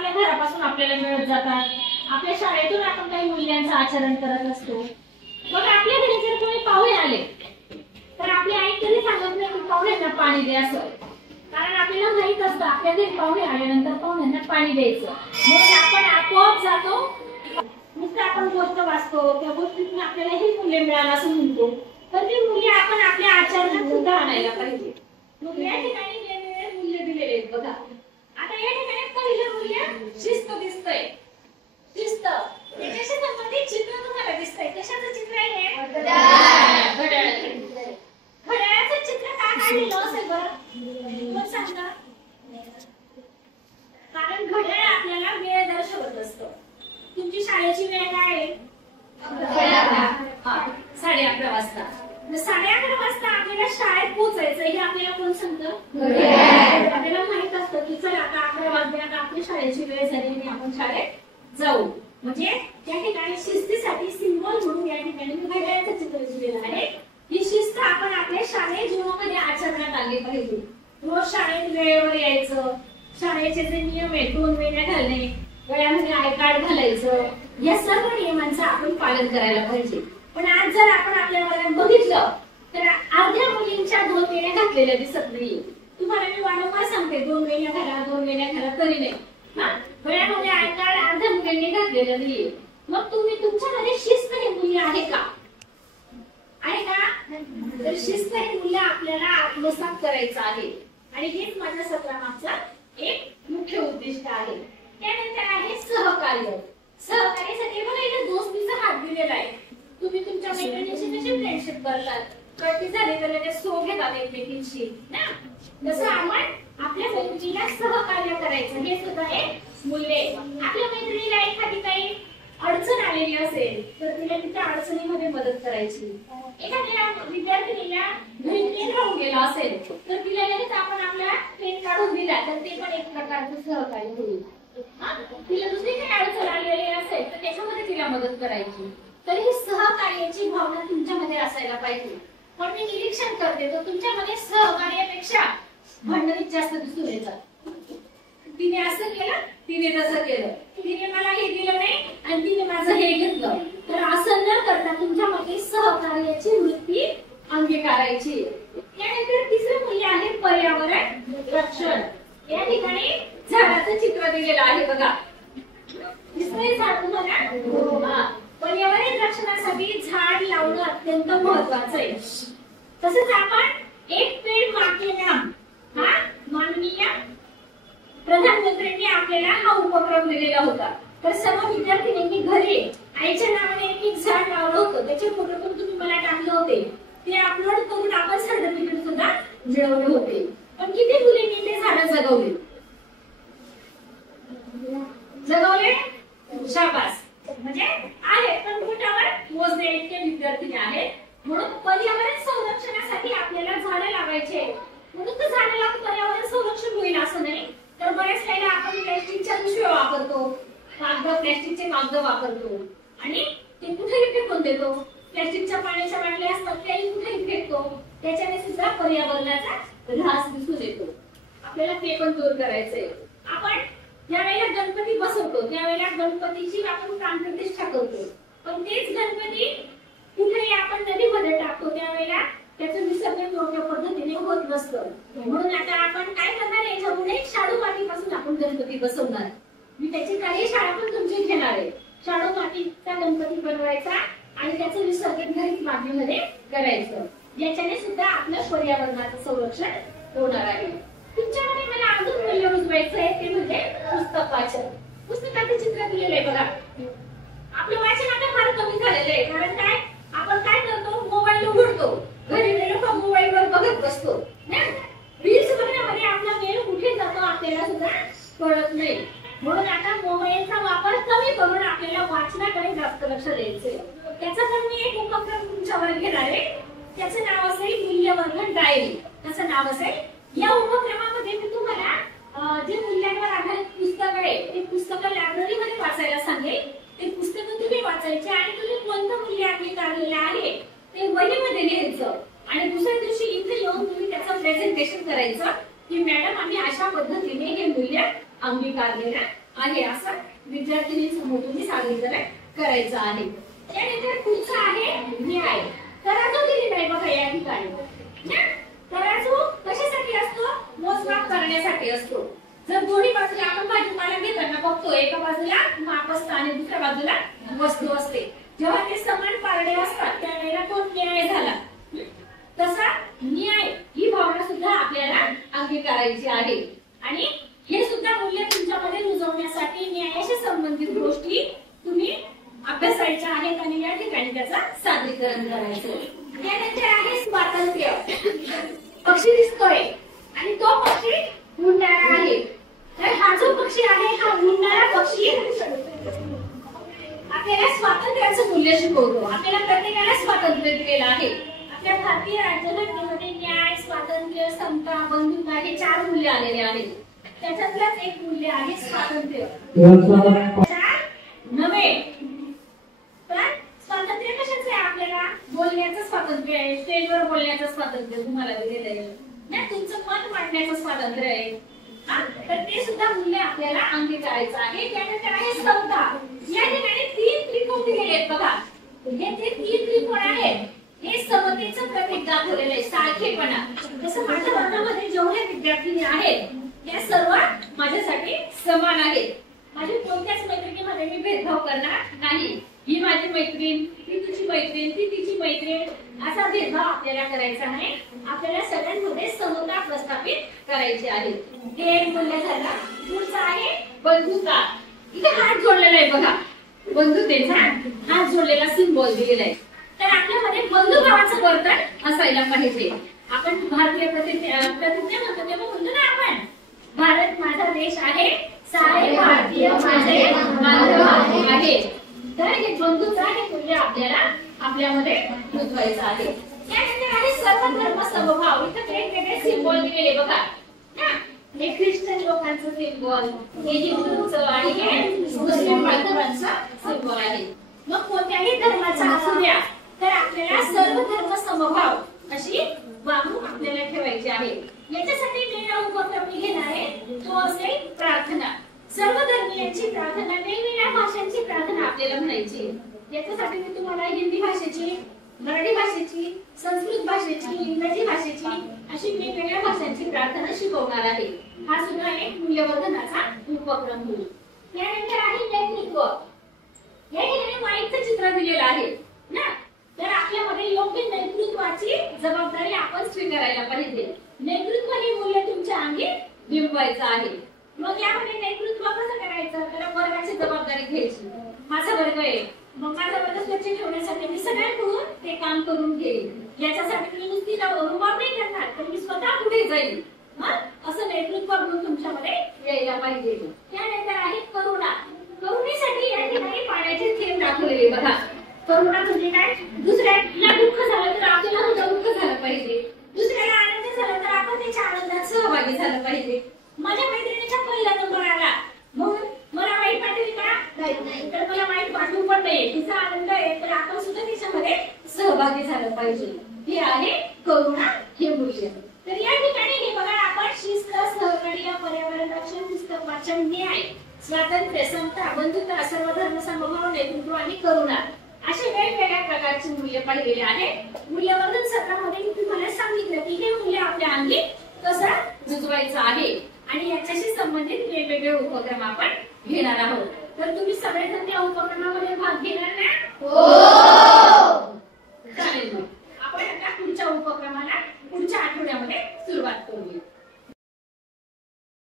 आपल्या घरापासून आपल्याला मिळत जातात. आपल्या शाळेतून आपण काही मूल्यांचं आचरण करत असतो. बघा आपल्या घरी जर कोणी पाहुणे आले तर आपली आई कधी सांगत नाही की पाहुण्यांना पाणी द्या असं, कारण आपल्याला माहित असतं आपल्या घरी पाहुणे आल्यानंतर पाहुण्यांना पाणी द्यायचं. म्हणून आपण आपोआप जातो, नुसतं आपण गोष्ट वाचतो, त्या गोष्टीतून आपल्याला ही मूल्य मिळालं असं म्हणतो, तर ती मूल्य आपण आपल्या आचरणात सुद्धा आणायला पाहिजे. मग या ठिकाणी वेगवेगळे मूल्य दिलेले आहेत बघा. आता या ठिकाणी पहिलं मूल्य शिस्त दिसतंय. शिस्त त्याच्याशी संबंधित चित्र तुम्हाला दिसतंय. कशाचं चित्र आहे? घड्याळाचं. घड्याळाचं चित्र का काढलेलं असेल बरं? कोण सांगता? कारण घड्याळ आपल्याला वेळ दर्शवत असतं. तुमची शाळेची वेळ काय आहे? 11:30 वाजता. 11:30 वाजता आपल्याला शाळेत पोहोचायचं हे आपल्याला कोण सांगतं? आपल्याला माहित असतं की चला आता 11 वाजले, आता आपली शाळेची वेळ झाली आणि आपण शाळेत जाऊ. म्हणजे त्या ठिकाणी शिस्तीसाठी सिंबल म्हणून या ठिकाणी घड्याळाचं चित्र दिलेलं आहे. ही शिस्त आपण आपल्या शालेय जीवनामध्ये आचरणात आणली पाहिजे. रोज शाळेत वेळेवर यायचं, शाळेचे जे नियम आहेत 2 वेण्या घालणे, गळ्यामध्ये आय कार्ड घालायचं, या सर्व नियमांचं आपण पालन करायला पाहिजे. पण आज जर आपण आपल्या वर्गात बघितलं तर अर्ध्या मुलींच्या 2 वेण्या घातलेल्या दिसत नाही. तुम्हाला मी वारंवार सांगते 2 वेण्या घाला, 2 वेण्या घाला, तरी नाही. गळ्यामध्ये आय कार्ड अर्ध्या मुलींनी घातलेलं नाहीये. मग तुम्ही तुमच्यामध्ये शिस्त हे मूल्य आहे का? आहे का? तर शिस्त हे मूल्य आपल्याला आत्मसात करायचं आहे आणि हेच माझ्या सत्रामागचा एक मुख्य उद्दिष्ट आहे. त्यानंतर आहे सहकार्य. सहकार्यासाठी बघा इथे दोस्तीचा हात दिलेला आहे. तुम्ही तुमच्या मैत्रिणीशी कशी फ्रेंडशिप करतात, कळती झाली तर लगेच सो घेतात एकमेकींशी ना, तसं आपण आपल्या मैत्रिणीला सहकार्य करायचं हे सुद्धा एक मूल्य आहे. आपल्या मैत्रिणीला एखादी काही अडचण आलेली असेल तर तिला तिच्या अडचणीमध्ये मदत करायची. एखाद्या विद्यार्थिनीला घरी पेन राहून गेला असेल तर तिला लगेच आपण आपला पेन काढून दिला तर ते पण एक प्रकारचं सहकार्य होईल. तिला दुसरी काही अडचण आलेली असेल तर त्याच्यामध्ये तिला मदत करायची. तर ही सहकार्याची भावना तुमच्यामध्ये असायला पाहिजे. पण मी निरीक्षण करते तर तुमच्यामध्ये सहकार्यापेक्षा भांडणच जास्त दिसून येतात. तिने असं केलं, तिने तसं केलं, तिने मला हे दिलं नाही आणि तिने माझं हे घेतलं. तर असं न करता तुमच्यामध्ये सहकार्याची वृत्ती अंगीकारायची. त्यानंतर तिसरं मूल्य आहे पर्यावरण रक्षण. या ठिकाणी झाडाचं चित्र दिलेलं आहे बघा. दिसतंय झाड तुम्हाला? पर्यावरण रक्षणासाठी झाड लावणं अत्यंत महत्वाचं आहे. तसंच आपण एक पेड माँ के नाम हा माननीय प्रधानमंत्र्यांनी आपल्याला हा उपक्रम दिलेला होता. तर सर्व विद्यार्थ्यांनी घरी आईच्या नावाने एक झाड लावलं होतं. त्याचे फोटो पण तुम्ही मला टाकले होते. ते अपलोड करून आपण सर्टिफिकेट सुद्धा मिळवले होते. पण किती मुलींनी ते झाड जगवले? जगवले? शाबास. म्हणजे आहे पण पोटावर मोजणे इतके विद्यार्थी आहेत. म्हणून पर्यावरण संरक्षणासाठी आपल्याला झाडं लावायचे. म्हणून तर झाडं लावून पर्यावरण संरक्षण होईल असं नाही. तर बरेच वेळेला आपण प्लास्टिकच्या पिशव्या वापरतो, प्लास्टिकचे कागद वापरतो आणि ते कुठेही फेकून देतो. प्लास्टिकच्या पाण्याच्या बाटल्या असतात त्याही कुठेही फेकतो. त्याच्याने सुद्धा पर्यावरणाचा ऱ्हास दिसून येतो. आपल्याला ते पण दूर करायचंय. आपण ज्यावेळेला गणपती बसवतो त्यावेळेला गणपतीची आपण प्राणप्रतिष्ठा करतो, पण तेच गणपती कुठेही आपण नदीमध्ये टाकतो त्यावेळेला त्याचं विसर्जन योग्य पद्धतीने होत नसतं. म्हणून आता आपण काय करणार आहे, याच्यापुढे शाडू मातीपासून आपण गणपती बसवणार. मी त्याची काही शाळा पण तुमची घेणार आहे. शाडू मातीचा गणपती बनवायचा आणि त्याचं विसर्जन घरीच मातीमध्ये करायचं. याच्याने सुद्धा आपल्या पर्यावरणाचं संरक्षण होणार आहे. तुमच्यामध्ये मला अजून मूल्य रुजवायचं आहे ते म्हणजे पुस्तक वाचन. पुस्तकाचे चित्र दिलेलं आहे बघा. आपलं वाचन आता फार कमी झालेलं आहे. कारण काय, आपण काय करतो, मोबाईल उघडतो, घरी गेलो का मोबाईलवर बघत बसतो. रील्स बघण्यामध्ये आपला वेळ कुठे जातो आपल्याला सुद्धा कळत नाही. म्हणून आता मोबाईलचा वापर कमी करून आपल्याला वाचनाकडे जास्त लक्ष द्यायचंय. त्याचा पण मी एक उपक्रम तुमच्यावर घेणार आहे. त्याचं नाव असेल मूल्यवर्धन डायरी. त्याचं नाव असेल. या उपक्रमामध्ये मी तुम्हाला जे मूल्यांवर आधारित पुस्तक आहे ते पुस्तक लायब्ररीमध्ये वाचायला सांगेल. ते पुस्तक तुम्ही वाचायचे आणि तुम्ही कोणतं मूल्य अंगीकारलेलं आहे ते वहीमध्ये लिहायचं आणि दुसऱ्या दिवशी इथे येऊन तुम्ही त्याचं प्रेझेंटेशन करायचं की मॅडम आम्ही अशा पद्धतीने हे मूल्य अंगीकारलेलं आहे असं विद्यार्थिनींसमोर तुम्ही सादरीकरण करायचं आहे. त्यानंतर पुढचं आहे न्याय. तराजू दिलेला आहे बघा या ठिकाणी. तराजू कशासाठी असतो? मोजमाप करण्यासाठी असतो. जर दोन्ही बाजूला आपण भाजीपाला घेताना बघतो एका बाजूला माप असतं आणि दुसऱ्या बाजूला वस्तू असते. जेव्हा ते समान पारडे असतात त्यावेळेला तो न्याय झाला. तसा न्याय ही भावना सुद्धा आपल्याला अंगीकारायची आहे. आणि हे सुद्धा मूल्य तुमच्यामध्ये रुजवण्यासाठी न्यायाशी संबंधित गोष्टी तुम्ही अभ्यासायच्या आहेत आणि या ठिकाणी त्याचं सादरीकरण करायचं. त्यानंतर आहे स्वातंत्र्य. पक्षी दिसतोय आणि तो पक्षी उडणारा आहे. तर हा जो पक्षी आहे हा उडणारा पक्षी आपल्याला स्वातंत्र्याचं मूल्य शिकवतो. आपल्याला प्रत्येकाला स्वातंत्र्य दिलेलं आहे. आपल्या भारतीय राज्यघटनेमध्ये न्याय, स्वातंत्र्य, समता, बंधुता हे 4 मूल्य आलेले आहेत. त्याच्यातलंच एक मूल्य आहे स्वातंत्र्य. नव्हे पण स्वातंत्र्य कशाचं आहे? आपल्याला बोलण्याचं स्वातंत्र्य आहे. स्टेजवर बोलण्याचं स्वातंत्र्य तुम्हाला दिलेलं आहे. तुमचं मत मांडण्याचं स्वातंत्र्य आहे. तर ते सुद्धा मूल्य आपल्याला अंगीकारायचं आहे. त्यानंतर आहे समता. या ठिकाणी 3 त्रिकोण दिलेले आहेत बघा. हे जे 3 त्रिकोण आहेत हे समतेचं प्रतीक दाखवलेलं आहे. सारखेपणा. जसं माझ्या वर्गामध्ये जेवढे विद्यार्थिनी आहेत त्या सर्व माझ्यासाठी समान आहेत. माझी कोणत्याच मैत्रिणीमध्ये मी भेदभाव करणार नाही. ही माझी मैत्रीण, ती तुझी मैत्रीण, ती तिची मैत्रीण असा भेदभाव आपल्याला करायचा नाही. आपल्याला सगळ्यांमध्ये समता प्रस्थापित करायची आहे. हे एक मूल्य झालं. पुढचं आहे बंधुता. इथे हात जोडलेला आहे बघा. बंधुतेचा हात जोडलेला सिंबॉल दिलेला आहे. तर आपल्यामध्ये बंधुभावाचं वर्तन असायला पाहिजे. आपण भारतीय प्रतिज्ञा म्हणतो तेव्हा म्हणतो ना आपण भारत माझा देश आहे, सारे भारतीय माझे बांधव आहे. तर हे बंधुता हे मूल्य आपल्याला आपल्यामध्ये रुजवायचं आहे. त्यानंतर आहे सर्व धर्म समभाव. इथं वेगवेगळे सिंबॉल दिलेले बघा. हे ख्रिश्चन लोकांचं सिंबॉल, हे हिंदूंचं आणि हे मुस्लिम बांधवांचं सिंबॉल आहे. मग कोणत्याही धर्माचा असू द्या तर आपल्याला सर्व धर्म समभाव अशी वागणूक आपल्याला ठेवायची आहे. याच्यासाठी वेगळा उपक्रम मी घेणार आहे. तो असेल प्रार्थना. सर्व धर्मीयांची प्रार्थना, वेगवेगळ्या भाषांची प्रार्थना आपल्याला म्हणायची. याच्यासाठी मी तुम्हाला हिंदी भाषेची, मराठी भाषेची, संस्कृत भाषेची, इंग्रजी भाषेची अशी वेगवेगळ्या भाषांची प्रार्थना शिकवणार आहे. हा सुद्धा एक मूल्यवर्धनाचा उपक्रम होईल. त्यानंतर आहे नेतृत्व. या ठिकाणी माईकचं चित्र दिलेलं आहे ना. तर आपल्यामध्ये योग्य नेतृत्वाची जबाबदारी आपण स्वीकारायला पाहिजे. नेतृत्व हे मूल्य तुमच्या अंगी बिंबवायचं आहे. मग यामध्ये नेतृत्व कसं करायचं? तर वर्गाची जबाबदारी घ्यायची. माझा वर्ग आहे, मग माझा वर्ग स्वच्छ ठेवण्यासाठी मी सगळ्यांकडून ते काम करून घेईन. याच्यासाठी मी नुसती रुबाब नाही करणार, तर मी स्वतः पुढे जाईल. असं नेतृत्व गुण तुमच्यामध्ये यायला पाहिजे. त्यानंतर आहे करुणा. करुणेसाठी या ठिकाणी पाण्याचे थेंब दाखवलेले बघा. करुणा म्हणजे काय? दुसऱ्याला दुःख झालं तर आपल्याला सुद्धा दुःख झालं पाहिजे. दुसऱ्याला आनंद झाला तर आपण त्याच्या आनंदात सहभागी झालं पाहिजे. माझ्या मैत्रिणीचा पहिला नंबर आला म्हणून मला वाईट वाटेल का? नाही. तर मला वाईट वाटू पण नाही. तिचा आनंद आहे तर आपण सुद्धा त्याच्यामध्ये सहभागी झालं पाहिजे. हे आहे करुणा हे मूल्य. तर या ठिकाणी हे बघा आपण शिस्त, सहकार्य, पर्यावरण रक्षण, पुस्तक वाचन, न्याय, स्वातंत्र्य, समता, बंधुता, सर्व धर्म समभाव, नेतृत्व आणि करुणा असे वेगवेगळ्या प्रकारचे मूल्य पाहिलेले आहे. मूल्यवर्धन सत्रामध्ये मी तुम्हाला सांगितलं की हे मूल्य आपल्या अंगी कसं रुजवायचं आहे आणि याच्याशी संबंधित वेगवेगळे उपक्रम आपण घेणार आहोत. तर तुम्ही सगळेजण त्या उपक्रमामध्ये भाग घेणार ना? हो.